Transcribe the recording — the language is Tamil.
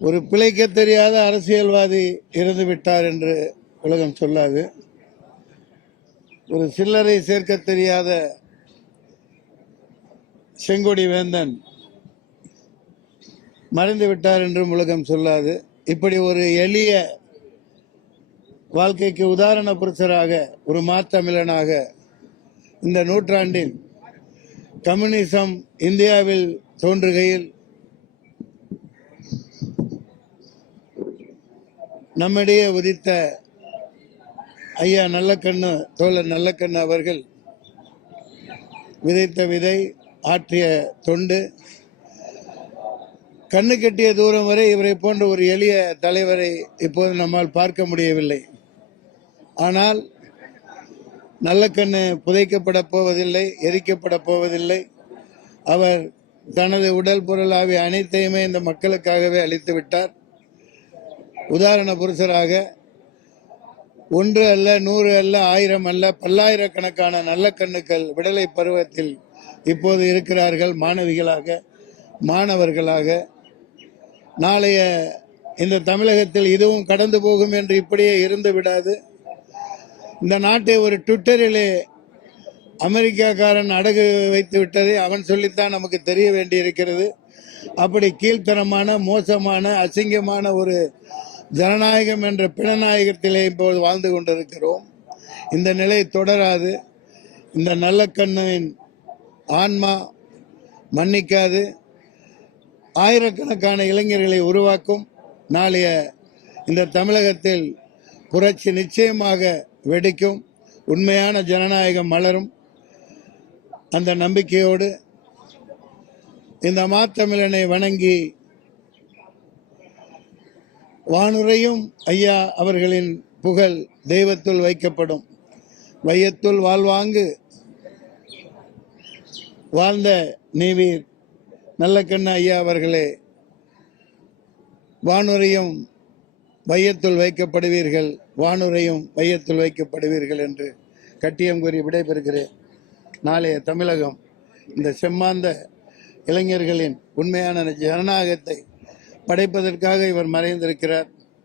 ஒரு பிழைக்க தெரியாத அரசியல்வாதி இறந்து விட்டார் என்று உலகம் சொல்லாது. ஒரு சில்லறை சேர்க்க தெரியாத செங்கொடி வேந்தன் மறைந்து விட்டார் என்றும் உலகம் சொல்லாது. இப்படி ஒரு எளிய வாழ்க்கைக்கு உதாரண புருஷராக, ஒரு மாத்தமிழனாக இந்த நூற்றாண்டில் கம்யூனிசம் இந்தியாவில் தோன்றுகையில் நம்மிடையே உதித்த ஐயா நல்லக்கண்ணு, தோழர் நல்லக்கண்ணு அவர்கள் விதைத்த விதை, ஆற்றிய தொண்டு, கண்ணு கட்டிய தூரம் வரை இவரை போன்ற ஒரு எளிய தலைவரை இப்போது நம்மால் பார்க்க முடியவில்லை. ஆனால் நல்லக்கண்ணு புதைக்கப்பட போவதில்லை, எரிக்கப்பட போவதில்லை. அவர் தனது உடல் பொருள் ஆகிய அனைத்தையுமே இந்த மக்களுக்காகவே அளித்து விட்டார். உதாரண புருஷராக 1 அல்ல, 100 அல்ல, 1000 அல்ல, பல்லாயிரக்கணக்கான நல்லக்கண்ணுக்கள் விடலை பருவத்தில் இப்போது இருக்கிறார்கள். மாணவிகளாக, மாணவர்களாக. நாளைய இந்த தமிழகத்தில் இதுவும் கடந்து போகும் என்று இப்படியே இருந்து விடாது. இந்த நாட்டை ஒரு ட்விட்டரிலே அமெரிக்காக்காரன் அடகு வைத்து விட்டதை அவன் சொல்லித்தான் நமக்கு தெரிய வேண்டியிருக்கிறது. அப்படி கீழ்த்தரமான, மோசமான, அசிங்கமான ஒரு ஜனநாயகம் என்ற பிணநாயகத்திலே இப்போது வாழ்ந்து கொண்டிருக்கிறோம். இந்த நிலை தொடராது. இந்த நல்லக்கண்ணின் ஆன்மா மன்னிக்காது. ஆயிரக்கணக்கான இளைஞர்களை உருவாக்கும். நாளைய இந்த தமிழகத்தில் புரட்சி நிச்சயமாக வெடிக்கும். உண்மையான ஜனநாயகம் மலரும். அந்த நம்பிக்கையோடு இந்த மாத்தமிழனை வணங்கி வானுரையும் ஐயா அவர்களின் புகழ் தெய்வத்துள் வைக்கப்படும். வையத்துள் வாழ்வாங்கு வாழ்ந்த நீவீர் நல்லக்கண்ணு ஐயா அவர்களே, வானுரையும் வையத்துள் வைக்கப்படுவீர்கள், வானுரையும் வையத்துள் வைக்கப்படுவீர்கள் என்று கட்டியம் கூறி விடைபெறுகிறேன். நாளைய தமிழகம் இந்த செம்மாந்த இளைஞர்களின் உண்மையான ஜனநாயகத்தை படைப்பதற்காக இவர் மறைந்திருக்கிறார்.